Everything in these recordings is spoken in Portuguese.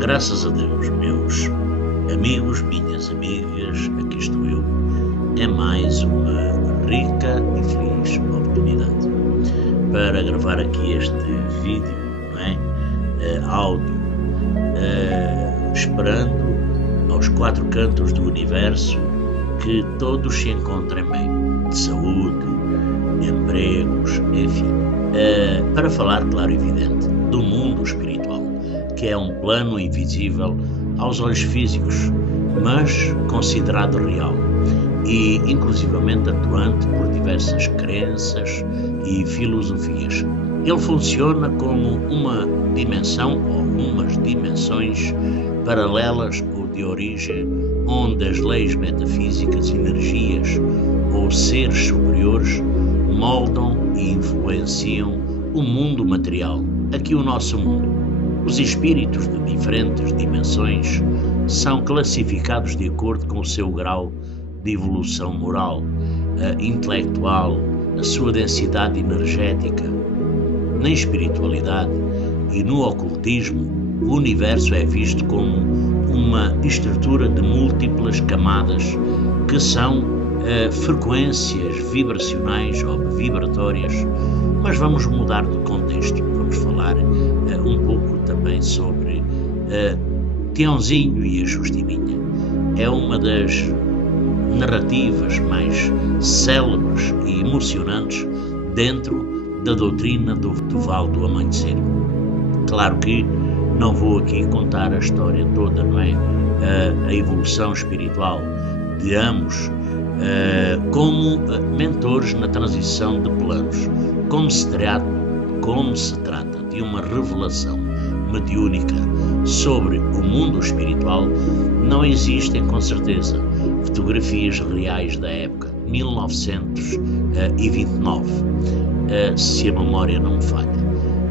Graças a Deus, meus amigos, minhas amigas, aqui estou eu. É mais uma rica e feliz oportunidade para gravar aqui este vídeo, não é? Áudio, esperando aos quatro cantos do universo que todos se encontrem bem, de saúde, de empregos, enfim, para falar, claro e evidente, do mundo espiritual, que é um plano invisível aos olhos físicos, mas considerado real e inclusivamente atuante por diversas crenças e filosofias. Ele funciona como uma dimensão ou umas dimensões paralelas ou de origem, onde as leis metafísicas, energias ou seres superiores moldam e influenciam o mundo material, aqui o nosso mundo. Os espíritos de diferentes dimensões são classificados de acordo com o seu grau de evolução moral, intelectual, a sua densidade energética. Na espiritualidade e no ocultismo, o universo é visto como uma estrutura de múltiplas camadas que são frequências vibracionais ou vibratórias, mas vamos mudar de contexto, vamos falar um pouco também sobre Tiãozinho e a Justininha. É uma das narrativas mais célebres e emocionantes dentro da doutrina do Vale do Amanhecer. Claro que não vou aqui contar a história toda, não é? A evolução espiritual de ambos como mentores na transição de planos, como se trata de uma revelação mediúnica sobre o mundo espiritual. Não existem, com certeza, fotografias reais da época, 1929, se a memória não me falha,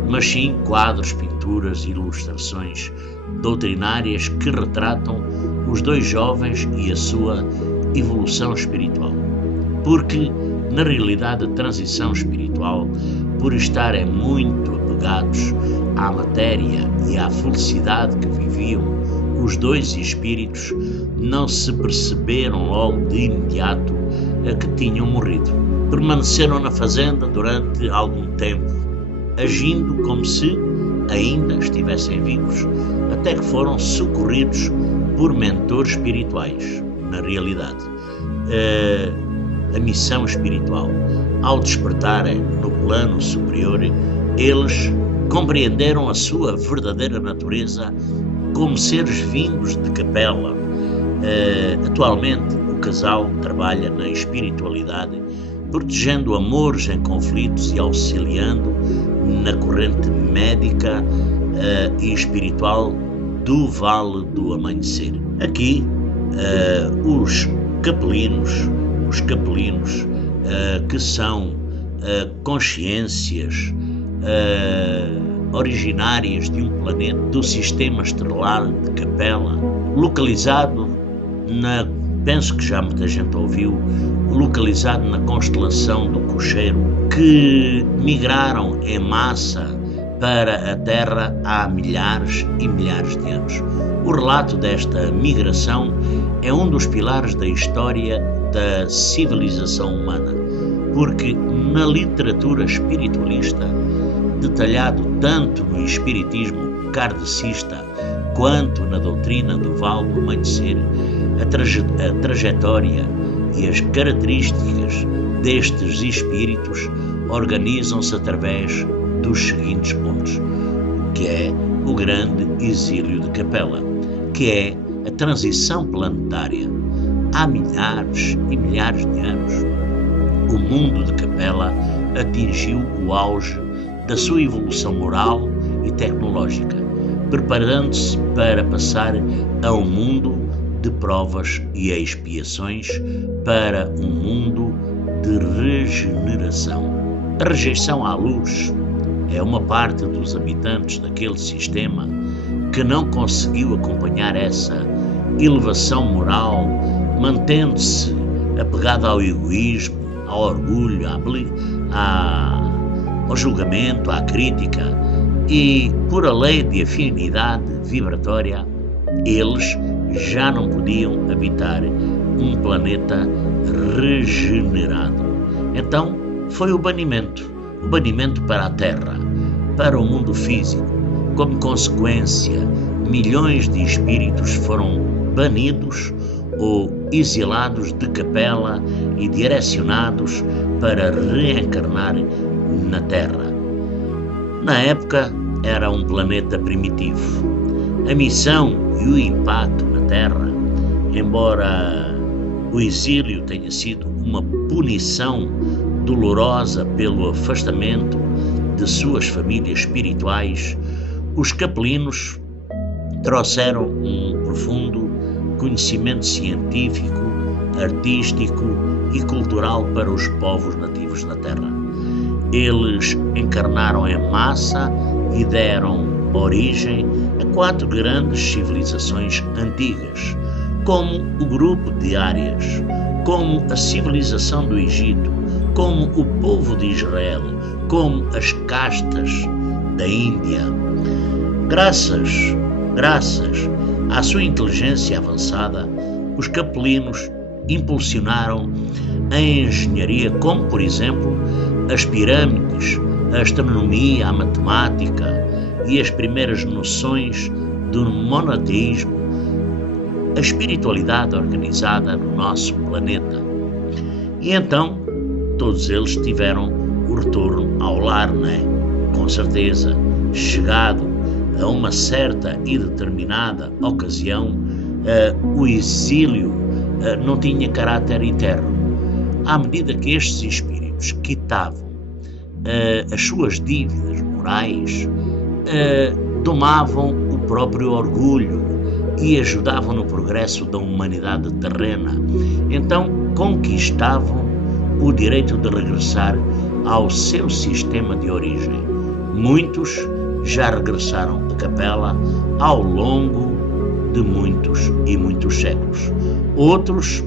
mas sim quadros, pinturas e ilustrações doutrinárias que retratam os dois jovens e a sua evolução espiritual. Porque, na realidade, a transição espiritual, por estarem muito apegados à matéria e à felicidade que viviam, os dois espíritos não se perceberam logo de imediato que tinham morrido. Permaneceram na fazenda durante algum tempo, agindo como se ainda estivessem vivos, até que foram socorridos por mentores espirituais. Na realidade, a missão espiritual, ao despertarem no plano superior, eles compreenderam a sua verdadeira natureza como seres vindos de capela. Atualmente, o casal trabalha na espiritualidade, protegendo amores em conflitos e auxiliando na corrente médica e espiritual do Vale do Amanhecer. Aqui, os capelinos, que são consciências originárias de um planeta do sistema estelar de Capela, localizado penso que já muita gente ouviu, localizado na constelação do Cocheiro, que migraram em massa para a Terra há milhares e milhares de anos. O relato desta migração é um dos pilares da história da civilização humana, porque na literatura espiritualista, detalhado tanto no espiritismo kardecista quanto na doutrina do Vale do Amanhecer, a trajetória e as características destes espíritos organizam-se através dos seguintes pontos, que é o grande exílio de Capela, que é a transição planetária. Há milhares e milhares de anos, o mundo de Capela atingiu o auge da sua evolução moral e tecnológica, preparando-se para passar a um mundo de provas e expiações, para um mundo de regeneração. A rejeição à luz é uma parte dos habitantes daquele sistema que não conseguiu acompanhar essa elevação moral, mantendo-se apegado ao egoísmo, ao orgulho, ao julgamento, à crítica, E, por a lei de afinidade vibratória, eles já não podiam habitar um planeta regenerado. Então foi o banimento para a Terra, para o mundo físico. Como consequência, milhões de espíritos foram banidos ou exilados de Capela e direcionados para reencarnar na Terra. Na época era um planeta primitivo. A missão e o impacto na Terra, embora o exílio tenha sido uma punição dolorosa pelo afastamento de suas famílias espirituais, os capelinos trouxeram um profundo conhecimento científico, artístico e cultural para os povos nativos da Terra. Eles encarnaram em massa e deram origem a 4 grandes civilizações antigas, como o grupo de Árias, como a civilização do Egito, como o povo de Israel, como as castas da Índia. Graças à sua inteligência avançada, os capelinos impulsionaram a engenharia, como, por exemplo, as pirâmides, a astronomia, a matemática e as primeiras noções do monoteísmo, a espiritualidade organizada no nosso planeta. E então, todos eles tiveram o retorno ao lar, com certeza, chegado a uma certa e determinada ocasião, o exílio não tinha caráter eterno. À medida que estes espíritos quitavam as suas dívidas morais, domavam o próprio orgulho e ajudavam no progresso da humanidade terrena. Então conquistavam o direito de regressar ao seu sistema de origem. Muitos já regressaram a Capela ao longo de muitos e muitos séculos. Outros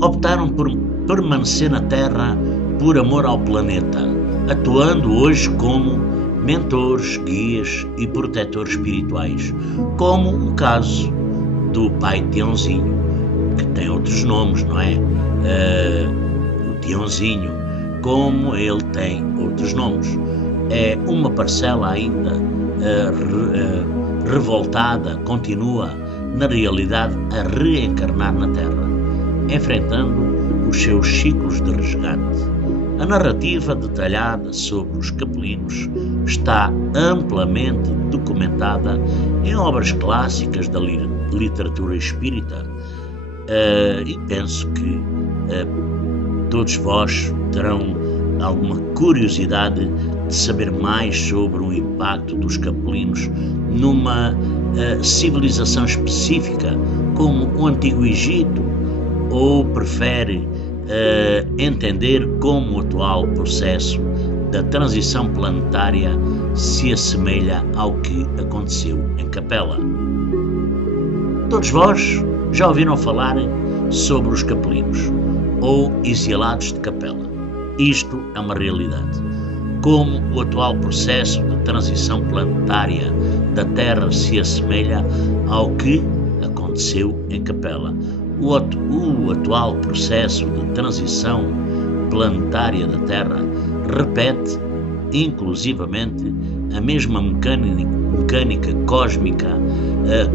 optaram por permanecer na Terra por amor ao planeta, atuando hoje como mentores, guias e protetores espirituais, como o caso do Pai Tiãozinho, que tem outros nomes, o Tiãozinho, como ele tem outros nomes. É uma parcela ainda revoltada, continua, na realidade, a reencarnar na Terra, enfrentando os seus ciclos de resgate. A narrativa detalhada sobre os capelinos está amplamente documentada em obras clássicas da literatura espírita, e penso que todos vós terão alguma curiosidade de saber mais sobre o impacto dos capelinos numa civilização específica, como o Antigo Egito, ou prefere entender como o atual processo da transição planetária se assemelha ao que aconteceu em Capela. Todos vós já ouviram falar sobre os capelinos, ou exilados de Capela. Isto é uma realidade. Como o atual processo de transição planetária da Terra se assemelha ao que aconteceu em Capela. O atual processo de transição planetária da Terra repete, inclusivamente, a mesma mecânica cósmica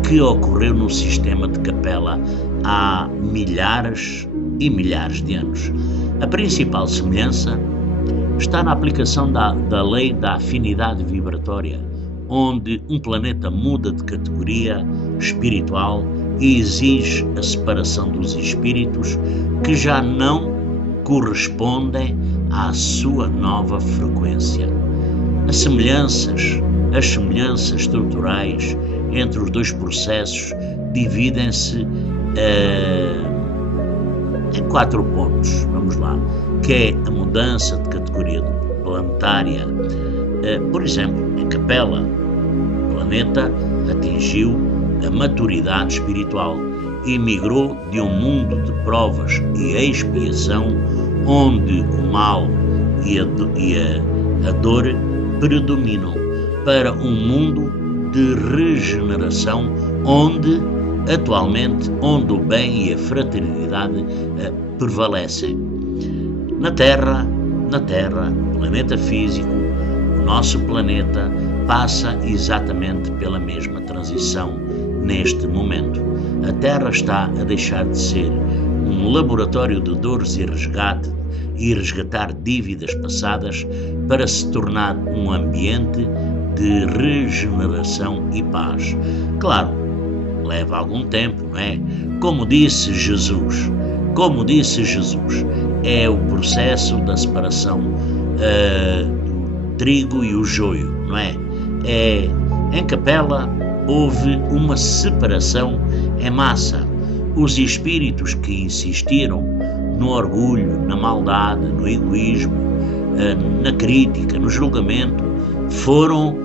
que ocorreu no sistema de Capela há milhares e milhares de anos. A principal semelhança está na aplicação da lei da afinidade vibratória, onde um planeta muda de categoria espiritual e exige a separação dos espíritos que já não correspondem à sua nova frequência. As semelhanças estruturais entre os dois processos dividem-se em 4 pontos, vamos lá, que é a mudança de categoria planetária. Por exemplo, em Capela, o planeta atingiu a maturidade espiritual e migrou de um mundo de provas e expiação, onde o mal e a dor predominam, para um mundo de regeneração onde o bem e a fraternidade prevalecem. Na Terra, planeta físico, o nosso planeta passa exatamente pela mesma transição neste momento. A Terra está a deixar de ser um laboratório de dores e resgatar dívidas passadas para se tornar um ambiente de regeneração e paz. Claro, leva algum tempo, não é? Como disse Jesus, é o processo da separação do trigo e o joio, não é? Em Capela houve uma separação em massa. Os espíritos que insistiram no orgulho, na maldade, no egoísmo, na crítica, no julgamento, foram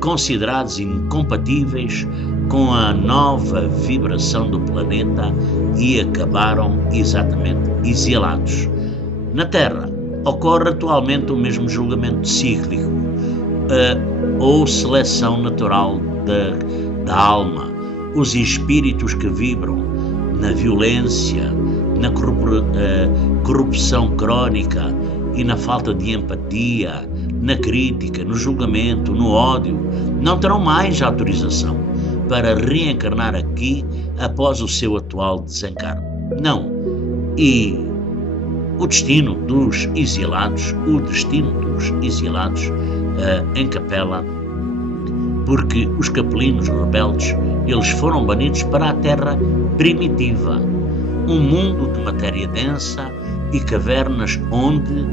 considerados incompatíveis com a nova vibração do planeta e acabaram exatamente exilados. Na Terra ocorre atualmente o mesmo julgamento cíclico ou seleção natural da alma. Os espíritos que vibram na violência, na corrupção crónica e na falta de empatia, na crítica, no julgamento, no ódio, não terão mais autorização para reencarnar aqui após o seu atual desencarne. Não. E o destino dos exilados em Capela, porque os capelinos rebeldes, eles foram banidos para a terra primitiva, um mundo de matéria densa e cavernas onde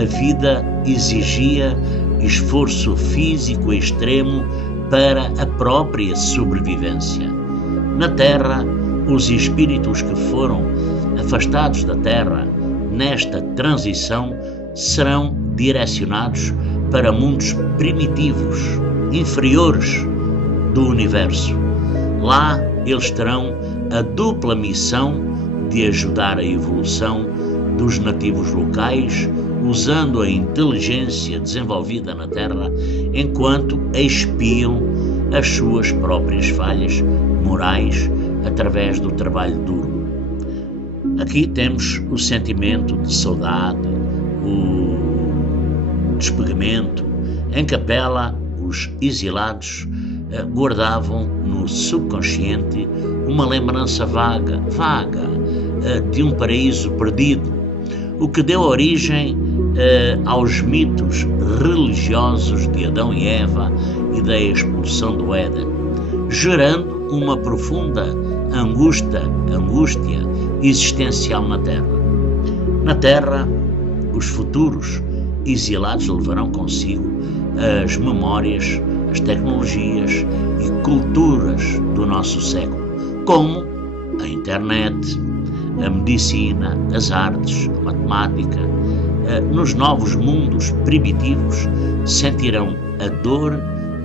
a vida exigia esforço físico extremo para a própria sobrevivência. Na Terra, os espíritos que foram afastados da Terra nesta transição serão direcionados para mundos primitivos, inferiores do universo. Lá eles terão a dupla missão de ajudar a evolução dos nativos locais, usando a inteligência desenvolvida na Terra, enquanto expiam as suas próprias falhas morais através do trabalho duro. Aqui temos o sentimento de saudade, o despegamento. Em Capela, os exilados guardavam no subconsciente uma lembrança vaga de um paraíso perdido, o que deu origem aos mitos religiosos de Adão e Eva e da expulsão do Éden, gerando uma profunda angústia existencial na Terra. Na Terra, os futuros exilados levarão consigo as memórias, as tecnologias e culturas do nosso século, como a internet, a medicina, as artes, a matemática. Nos novos mundos primitivos sentirão a dor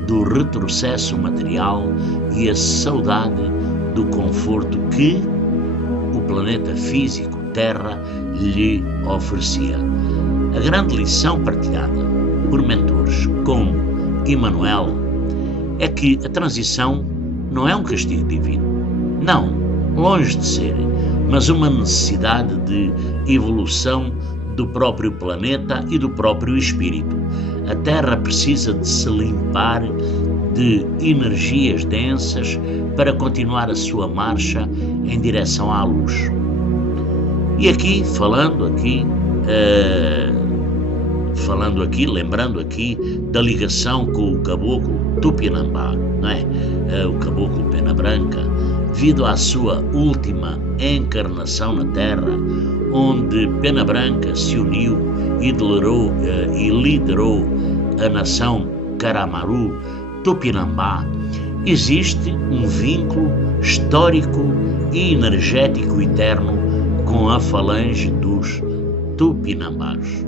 do retrocesso material e a saudade do conforto que o planeta físico Terra lhe oferecia. A grande lição partilhada por mentores como Emmanuel é que a transição não é um castigo divino. Não, longe de ser, mas uma necessidade de evolução do próprio planeta e do próprio espírito. A Terra precisa de se limpar de energias densas para continuar a sua marcha em direção à luz. E aqui, lembrando aqui da ligação com o caboclo Tupinambá, não é? O caboclo Pena Branca, devido à sua última encarnação na Terra, onde Pena Branca se uniu e liderou a nação Caramaru Tupinambá, existe um vínculo histórico e energético eterno com a falange dos Tupinambás.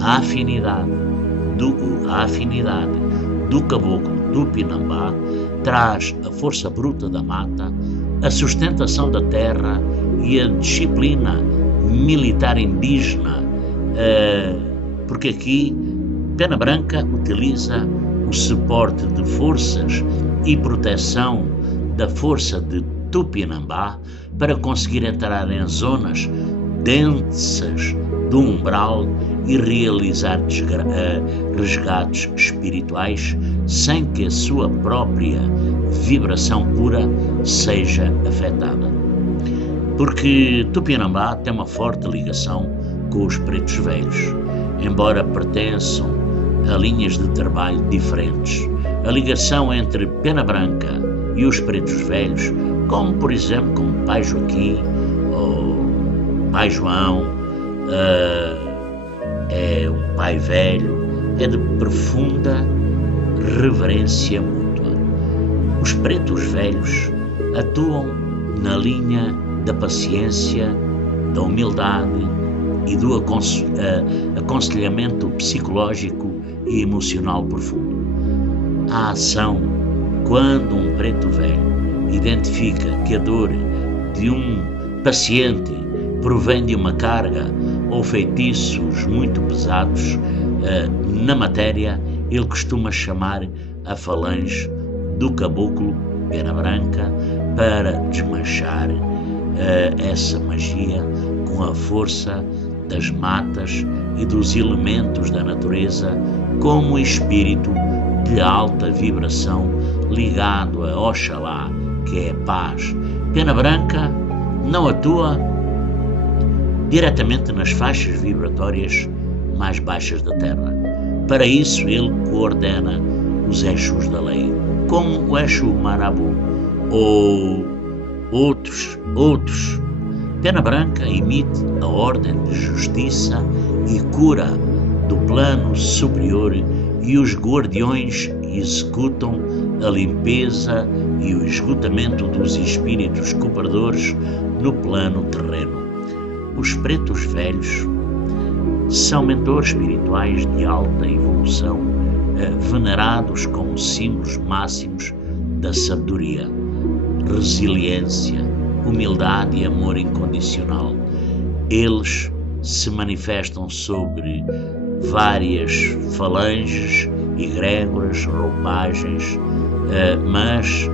A afinidade do caboclo Tupinambá traz a força bruta da mata, a sustentação da terra e a disciplina militar indígena, porque aqui Pena Branca utiliza o suporte de forças e proteção da força de Tupinambá para conseguir entrar em zonas densas do umbral e realizar resgates espirituais sem que a sua própria vibração pura seja afetada. Porque Tupinambá tem uma forte ligação com os pretos velhos, embora pertençam a linhas de trabalho diferentes. A ligação entre Pena Branca e os pretos velhos, como por exemplo como Pai Joaquim ou Pai João, é um pai velho, é de profunda reverência mútua. Os pretos velhos atuam na linha da paciência, da humildade e do aconselhamento psicológico e emocional profundo. A ação, quando um preto velho identifica que a dor de um paciente provém de uma carga ou feitiços muito pesados na matéria, ele costuma chamar a falange do caboclo Pena Branca para desmanchar essa magia com a força das matas e dos elementos da natureza, como espírito de alta vibração ligado a Oxalá, que é paz. Pena Branca não atua diretamente nas faixas vibratórias mais baixas da Terra. Para isso, ele coordena os Exus da lei, como o Exu Marabu ou outros. Pena Branca emite a ordem de justiça e cura do plano superior e os guardiões executam a limpeza e o esgotamento dos espíritos cooperadores no plano terreno. Os pretos velhos são mentores espirituais de alta evolução, venerados como símbolos máximos da sabedoria, resiliência, humildade e amor incondicional. Eles se manifestam sobre várias falanges, egrégoras, roupagens, mas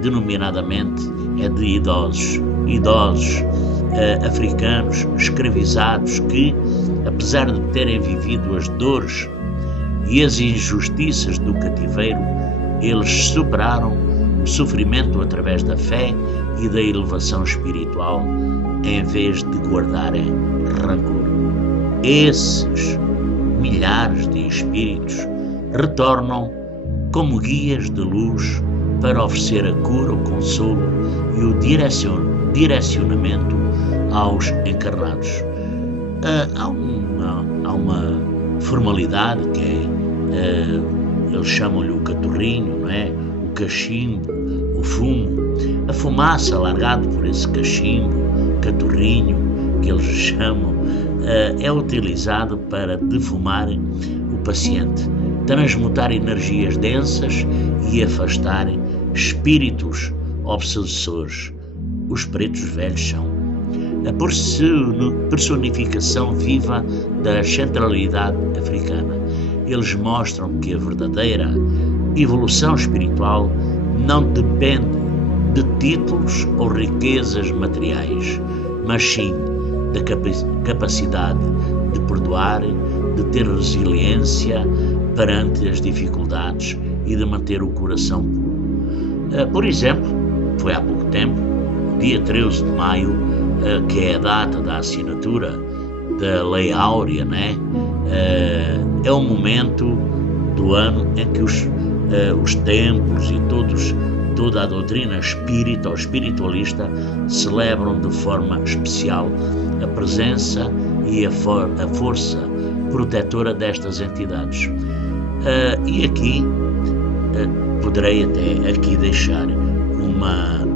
denominadamente é de idosos africanos escravizados que, apesar de terem vivido as dores e as injustiças do cativeiro, eles superaram o sofrimento através da fé e da elevação espiritual, em vez de guardarem rancor. Esses milhares de espíritos retornam como guias de luz para oferecer a cura, o consolo e o direcionamento aos encarnados. Há uma formalidade que eles chamam-lhe o caturrinho, não é? O cachimbo, o fumo, a fumaça largada por esse cachimbo, caturrinho, que eles chamam, é utilizado para defumar o paciente, transmutar energias densas e afastar espíritos obsessores. Os pretos velhos são a personificação viva da centralidade africana. Eles mostram que a verdadeira evolução espiritual não depende de títulos ou riquezas materiais, mas sim da capacidade de perdoar, de ter resiliência perante as dificuldades e de manter o coração puro. Por exemplo, foi há pouco tempo, dia 13 de maio, que é a data da assinatura da Lei Áurea, né? É um momento do ano em que os templos e toda a doutrina espírita ou espiritualista celebram de forma especial a presença e a força protetora destas entidades. E aqui poderei até aqui deixar uma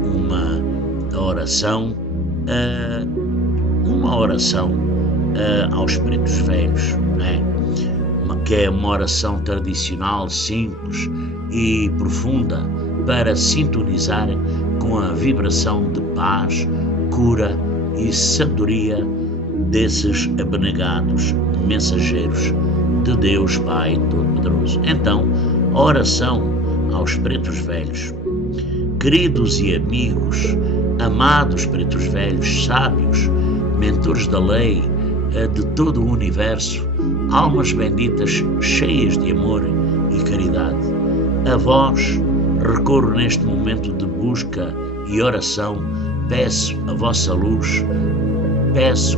oração aos pretos velhos, né? Que é uma oração tradicional, simples e profunda para sintonizar com a vibração de paz, cura e sabedoria desses abnegados mensageiros de Deus Pai Todo-Poderoso. Então, a oração aos pretos velhos. Queridos e amigos, amados pretos velhos, sábios, mentores da lei de todo o universo, almas benditas cheias de amor e caridade, a vós recorro neste momento de busca e oração, peço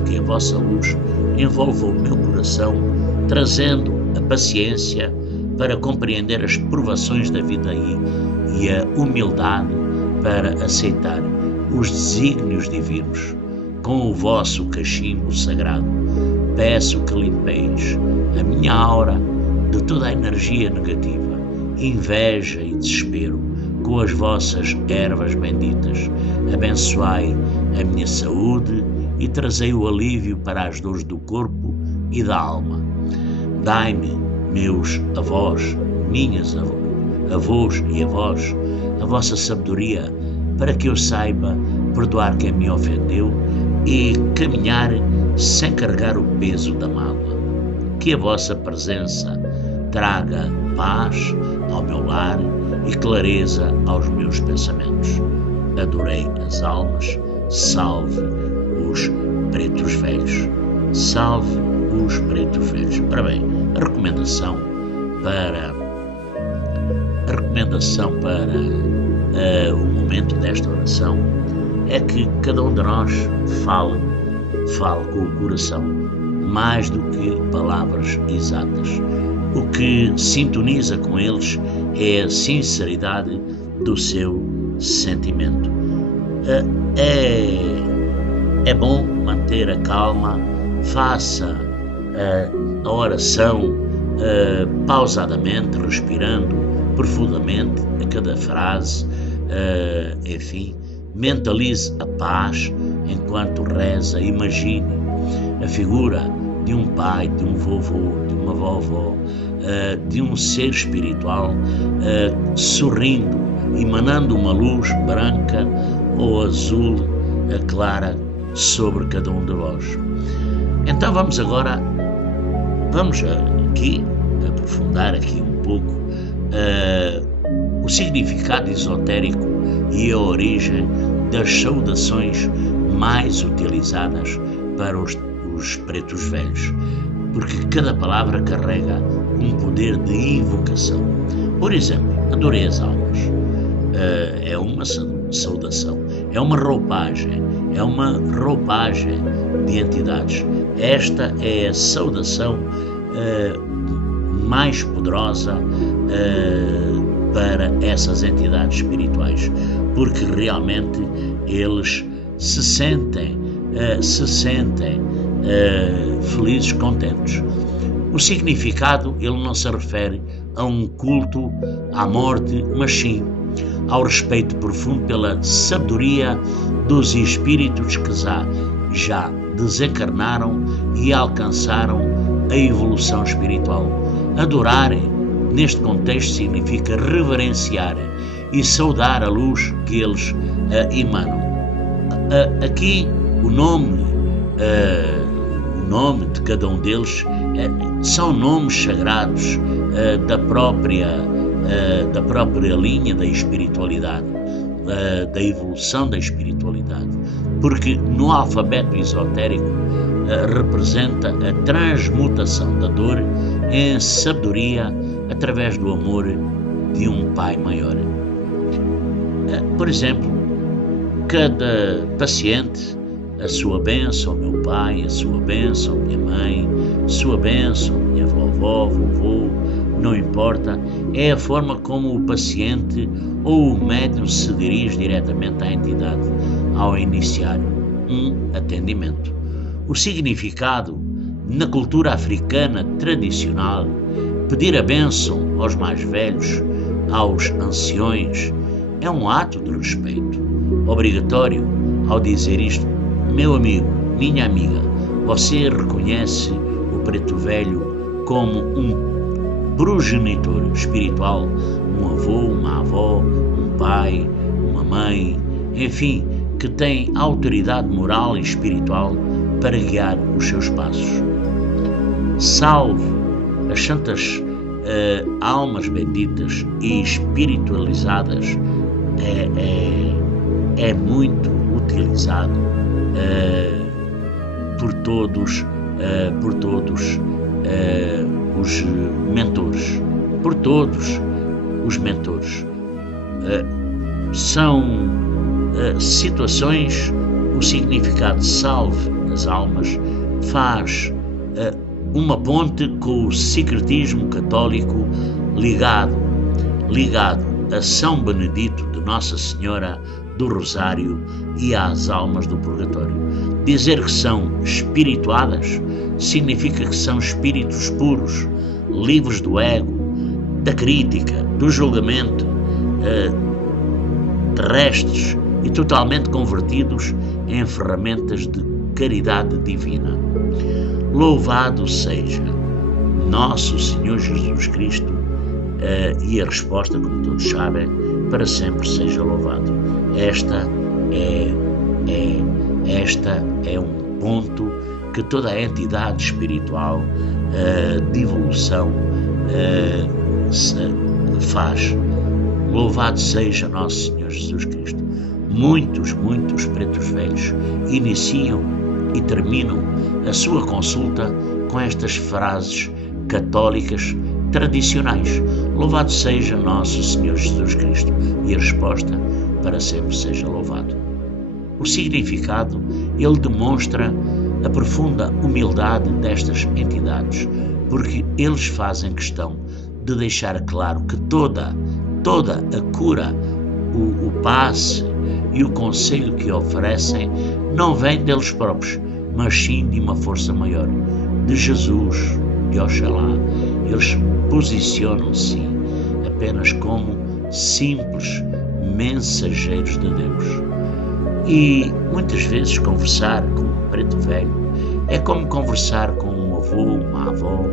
que a vossa luz envolva o meu coração, trazendo a paciência para compreender as provações da vida e a humildade para aceitar os desígnios divinos. Com o vosso cachimbo sagrado, peço que limpeis a minha aura de toda a energia negativa, inveja e desespero, com as vossas ervas benditas. Abençoai a minha saúde e trazei o alívio para as dores do corpo e da alma. Dai-me, meus avós, minhas avós e avós, a vossa sabedoria, para que eu saiba perdoar quem me ofendeu e caminhar sem carregar o peso da mágoa. Que a vossa presença traga paz ao meu lar e clareza aos meus pensamentos. Adorei as almas, salve os pretos velhos. Salve os pretos velhos. Ora bem, a recomendação para o momento desta oração é que cada um de nós fale com o coração, mais do que palavras exatas. O que sintoniza com eles é a sinceridade do seu sentimento. É bom manter a calma, faça a oração pausadamente, respirando profundamente a cada frase, enfim, mentalize a paz enquanto reza, imagine a figura de um pai, de um vovô, de uma vovó, de um ser espiritual sorrindo, emanando uma luz branca ou azul clara sobre cada um de vós. Então vamos aqui aprofundar aqui um pouco o significado esotérico e a origem das saudações mais utilizadas para os pretos velhos, porque cada palavra carrega um poder de invocação. Por exemplo, adorei as almas, é uma saudação, é uma roupagem de entidades. Esta é a saudação mais poderosa para essas entidades espirituais, porque realmente eles se sentem felizes, contentes. O significado, ele não se refere a um culto à morte, mas sim ao respeito profundo pela sabedoria dos espíritos que já desencarnaram e alcançaram a evolução espiritual. Adorarem, neste contexto, significa reverenciar e saudar a luz que eles emanam. Aqui o nome de cada um deles são nomes sagrados da própria linha da espiritualidade, da evolução da espiritualidade, porque no alfabeto esotérico representa a transmutação da dor em sabedoria através do amor de um Pai maior. Por exemplo, cada paciente, a sua bênção, meu pai, a sua bênção, minha mãe, a sua bênção, minha vovó, vovô, não importa, é a forma como o paciente ou o médium se dirige diretamente à entidade ao iniciar um atendimento. O significado na cultura africana tradicional, pedir a bênção aos mais velhos, aos anciões, é um ato de respeito. Obrigatório ao dizer isto, meu amigo, minha amiga, você reconhece o preto velho como um progenitor espiritual, um avô, uma avó, um pai, uma mãe, enfim, que tem autoridade moral e espiritual para guiar os seus passos. Salve as santas almas benditas e espiritualizadas é muito utilizado por todos os mentores, por todos os mentores. São situações, o significado salve das almas faz uma ponte com o secretismo católico ligado a São Benedito de Nossa Senhora do Rosário e às almas do purgatório. Dizer que são espirituadas significa que são espíritos puros, livres do ego, da crítica, do julgamento, terrestres e totalmente convertidos em ferramentas de caridade divina. Louvado seja nosso Senhor Jesus Cristo, e a resposta, como todos sabem, para sempre seja louvado. Esta é um ponto que toda a entidade espiritual de evolução faz. Louvado seja nosso Senhor Jesus Cristo. Muitos pretos velhos iniciam e terminam a sua consulta com estas frases católicas tradicionais. Louvado seja nosso Senhor Jesus Cristo, e a resposta para sempre seja louvado. O significado, ele demonstra a profunda humildade destas entidades, porque eles fazem questão de deixar claro que toda a cura, o passe e o conselho que oferecem não vem deles próprios, mas sim de uma força maior, de Jesus, de Oxalá. Eles posicionam-se apenas como simples mensageiros de Deus. E muitas vezes conversar com um preto velho é como conversar com um avô, uma avó,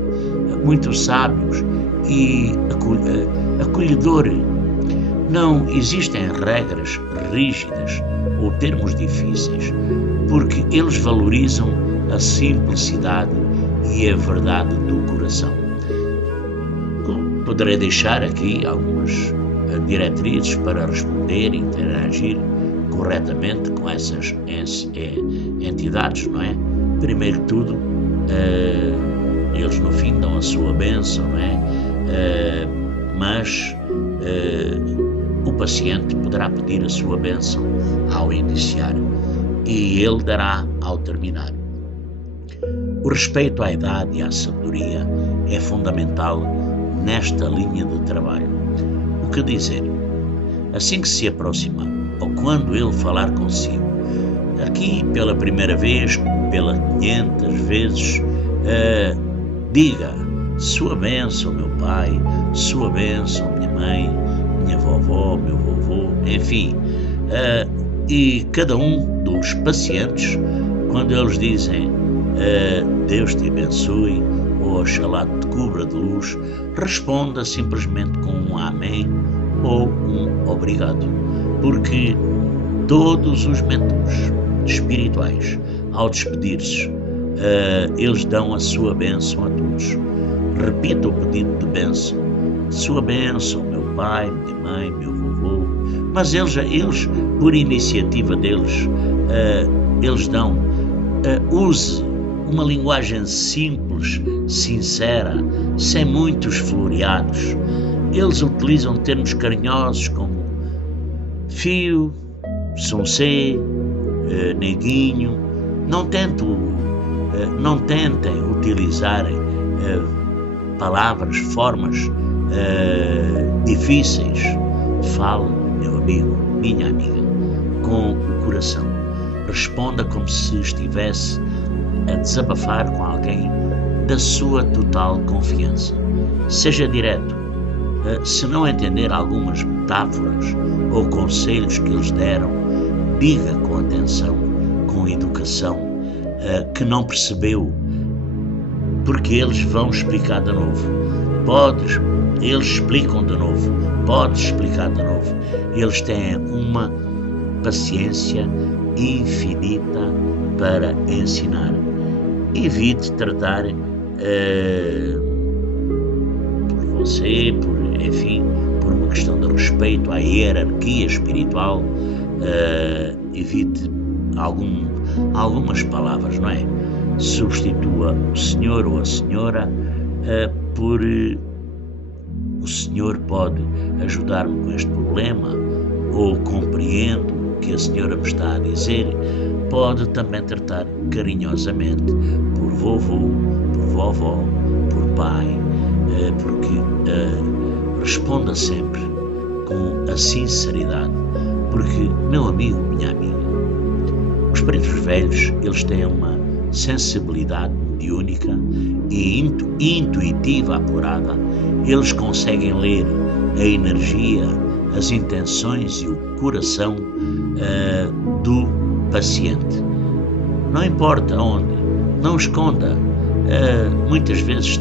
muito sábios e acolhedor. Não existem regras rígidas ou termos difíceis, porque eles valorizam a simplicidade e a verdade do coração. Poderei deixar aqui algumas diretrizes para responder e interagir corretamente com essas entidades, não é? Primeiro que tudo, eles no fim dão a sua bênção, não é? Mas o paciente poderá pedir a sua bênção ao iniciar e ele dará ao terminar. O respeito à idade e à sabedoria é fundamental nesta linha de trabalho. O que dizer? Assim que se aproxima, ou quando ele falar consigo, aqui pela primeira vez, pela 500 vezes, diga: sua bênção, meu pai, sua bênção, minha mãe, minha vovó, meu vovô, enfim. E cada um dos pacientes, quando eles dizem Deus te abençoe ou Oxalá te cubra de luz, responda simplesmente com um amém ou um obrigado, porque todos os mentores espirituais, ao despedir-se, eles dão a sua bênção a todos. Repita o pedido de bênção: sua bênção, meu pai, minha mãe, meu vovô. Mas eles por iniciativa deles, eles dão, use uma linguagem simples, sincera, sem muitos floreados. Eles utilizam termos carinhosos como fio, soncê, neguinho. Não tentem utilizar palavras, formas difíceis. Fale, meu amigo, minha amiga, com o coração. Responda como se estivesse a desabafar com alguém da sua total confiança. Seja direto. Se não entender algumas metáforas ou conselhos que eles deram, diga com atenção, com educação, que não percebeu, porque eles vão explicar de novo. Eles explicam de novo, podes explicar de novo. Eles têm uma paciência infinita para ensinar. Evite tratar você, enfim, por uma questão de respeito à hierarquia espiritual, evite algumas palavras, não é? Substitua o senhor ou a senhora por o senhor pode ajudar-me com este problema, ou compreendo o que a senhora me está a dizer. Pode também tratar carinhosamente por vovô, por vovó, por pai, porque responda sempre com a sinceridade, porque, meu amigo, minha amiga, os pretos velhos, eles têm uma sensibilidade mediúnica e intuitiva apurada. Eles conseguem ler a energia, as intenções e o coração do paciente. Não importa onde, não esconda. Muitas vezes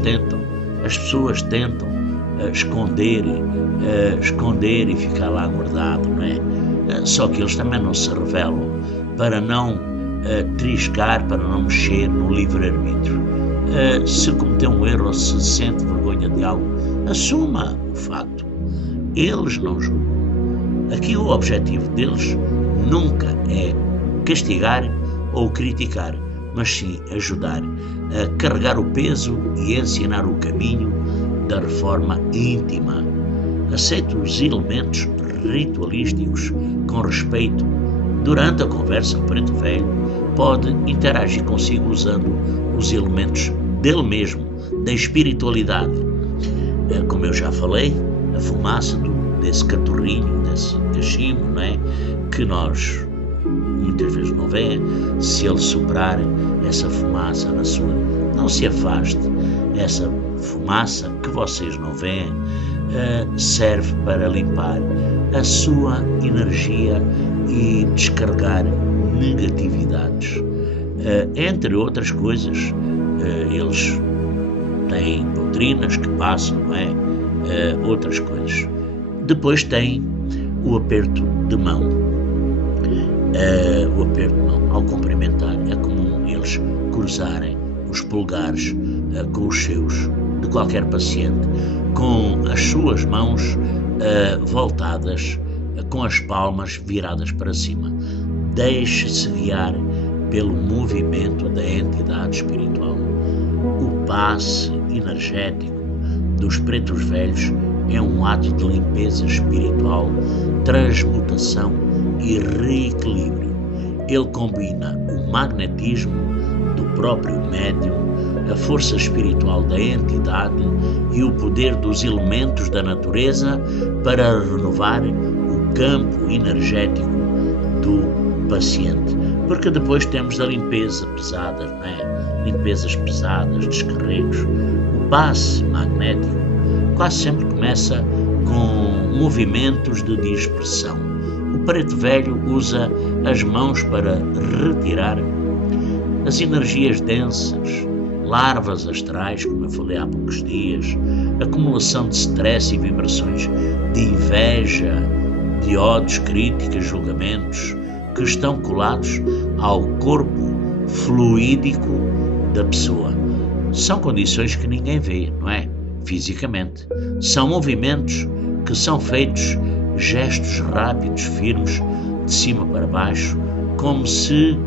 as pessoas tentam esconder e ficar lá guardado, não é? Só que eles também não se revelam para não triscar, para não mexer no livre-arbítrio. Se cometeu um erro ou se sente vergonha de algo, assuma o facto. Eles não julgam. Aqui o objetivo deles nunca é castigar ou criticar, mas sim ajudar a carregar o peso e ensinar o caminho da reforma íntima. Aceite os elementos ritualísticos com respeito. Durante a conversa, o preto velho pode interagir consigo usando os elementos dele mesmo, da espiritualidade. Como eu já falei, a fumaça desse caturrinho, desse cachimbo, não é? Que nós muitas vezes não vê. Se ele soprar essa fumaça na sua, não se afaste. Essa fumaça que vocês não veem serve para limpar a sua energia e descarregar negatividades. Entre outras coisas, eles têm doutrinas que passam, não é? Outras coisas. Depois tem o aperto de mão. O aperto de mão, ao cumprimentar, é comum eles cruzarem os polegares com os seus, de qualquer paciente, com as suas mãos voltadas, com as palmas viradas para cima. Deixe-se guiar pelo movimento da entidade espiritual. O passe energético dos pretos velhos é um ato de limpeza espiritual, transmutação e reequilíbrio. Ele combina o magnetismo do próprio médium, a força espiritual da entidade e o poder dos elementos da natureza para renovar o campo energético do paciente. Porque depois temos a limpeza pesada, não é? Limpezas pesadas, descarregos. O passe magnético quase sempre começa com movimentos de dispersão. O preto velho usa as mãos para retirar as energias densas, larvas astrais, como eu falei há poucos dias, acumulação de stress e vibrações de inveja, de ódios, críticas, julgamentos, que estão colados ao corpo fluídico da pessoa. São condições que ninguém vê, não é? Fisicamente. São movimentos que são feitos, gestos rápidos, firmes, de cima para baixo, como se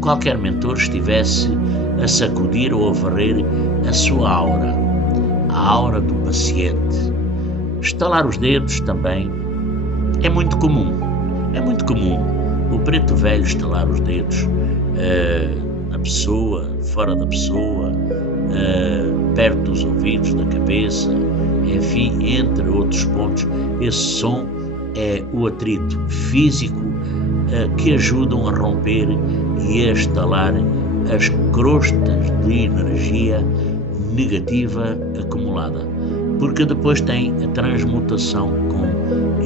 qualquer mentor estivesse a sacudir ou a varrer a sua aura, a aura do paciente. Estalar os dedos também é muito comum. É muito comum o preto velho estalar os dedos na pessoa, fora da pessoa, perto dos ouvidos, da cabeça, enfim, entre outros pontos. Esse som é o atrito físico que ajudam a romper e a estalar as crostas de energia negativa acumulada, porque depois tem a transmutação com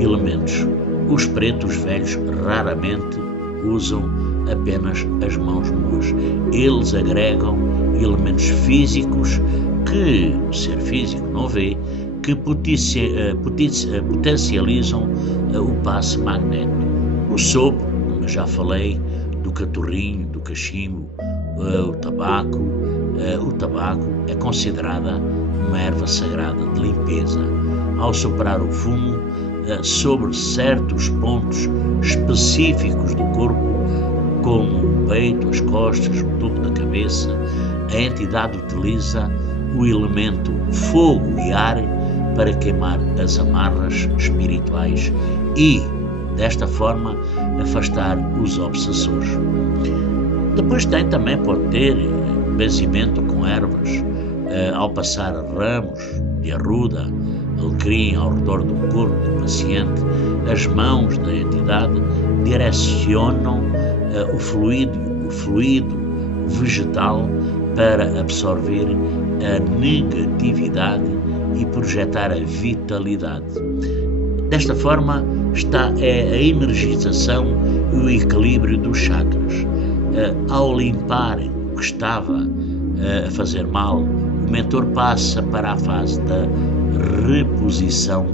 elementos. Os pretos velhos raramente usam apenas as mãos nuas. Eles agregam elementos físicos que o ser físico não vê, que potencializam o passe magnético. O sopro, como eu já falei, do caturrinho, do cachimbo, o tabaco é considerada uma erva sagrada de limpeza, ao soprar o fumo sobre certos pontos específicos do corpo, como o peito, as costas, o topo da cabeça, a entidade utiliza o elemento fogo e ar para queimar as amarras espirituais e, desta forma, afastar os obsessores. Depois pode ter benzimento com ervas, ao passar ramos de arruda, alecrim ao redor do corpo do paciente, as mãos da entidade direcionam o fluido vegetal para absorver a negatividade e projetar a vitalidade. Desta forma está a energização e o equilíbrio dos chakras. Ao limpar o que estava a fazer mal, o mentor passa para a fase da reposição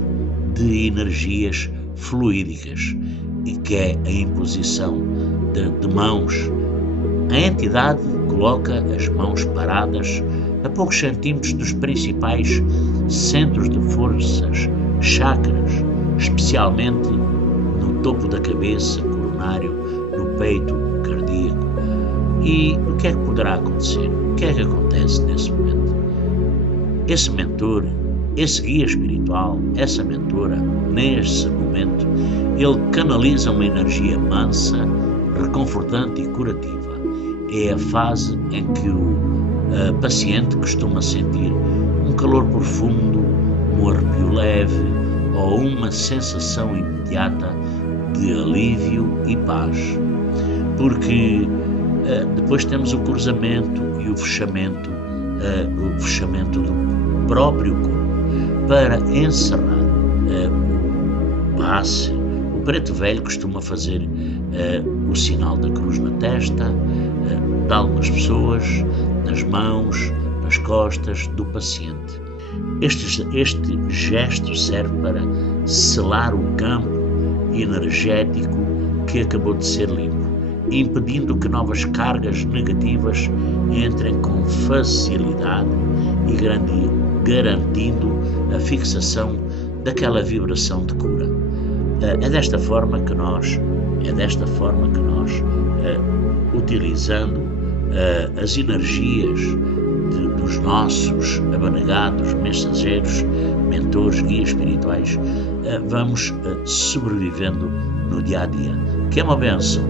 de energias fluídicas, e que é a imposição de mãos. A entidade coloca as mãos paradas a poucos centímetros dos principais centros de forças, chakras, especialmente no topo da cabeça, coronário, no peito, cardíaco. E o que é que poderá acontecer? O que é que acontece nesse momento? Esse mentor, esse guia espiritual, essa mentora, nesse momento, ele canaliza uma energia mansa, reconfortante e curativa. É a fase em que o paciente costuma sentir um calor profundo, um arrepio leve ou uma sensação imediata de alívio e paz. Porque depois temos o cruzamento e o fechamento do próprio corpo para encerrar o passe. O preto velho costuma fazer o sinal da cruz na testa de algumas pessoas, nas mãos, nas costas do paciente. Este gesto serve para selar o campo energético que acabou de ser limpo, impedindo que novas cargas negativas entrem com facilidade e garantindo a fixação daquela vibração de cura. É desta forma que nós, utilizando as energias dos nossos abnegados mensageiros, mentores, guias espirituais, vamos sobrevivendo no dia a dia, que é uma bênção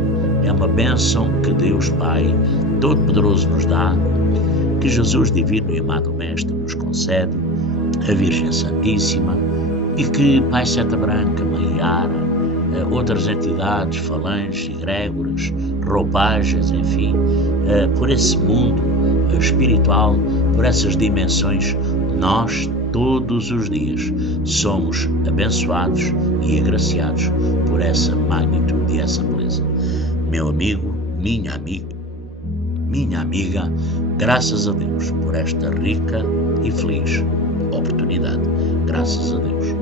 que Deus Pai Todo-Poderoso nos dá, que Jesus Divino e Amado Mestre nos concede, a Virgem Santíssima, e que Pai Seta Branca, Mãe Yara, outras entidades, falanges, egrégoras, roupagens, enfim, por esse mundo espiritual, por essas dimensões, nós todos os dias somos abençoados e agraciados por essa magnitude e essa beleza. Meu amigo, minha amiga, graças a Deus por esta rica e feliz oportunidade. Graças a Deus.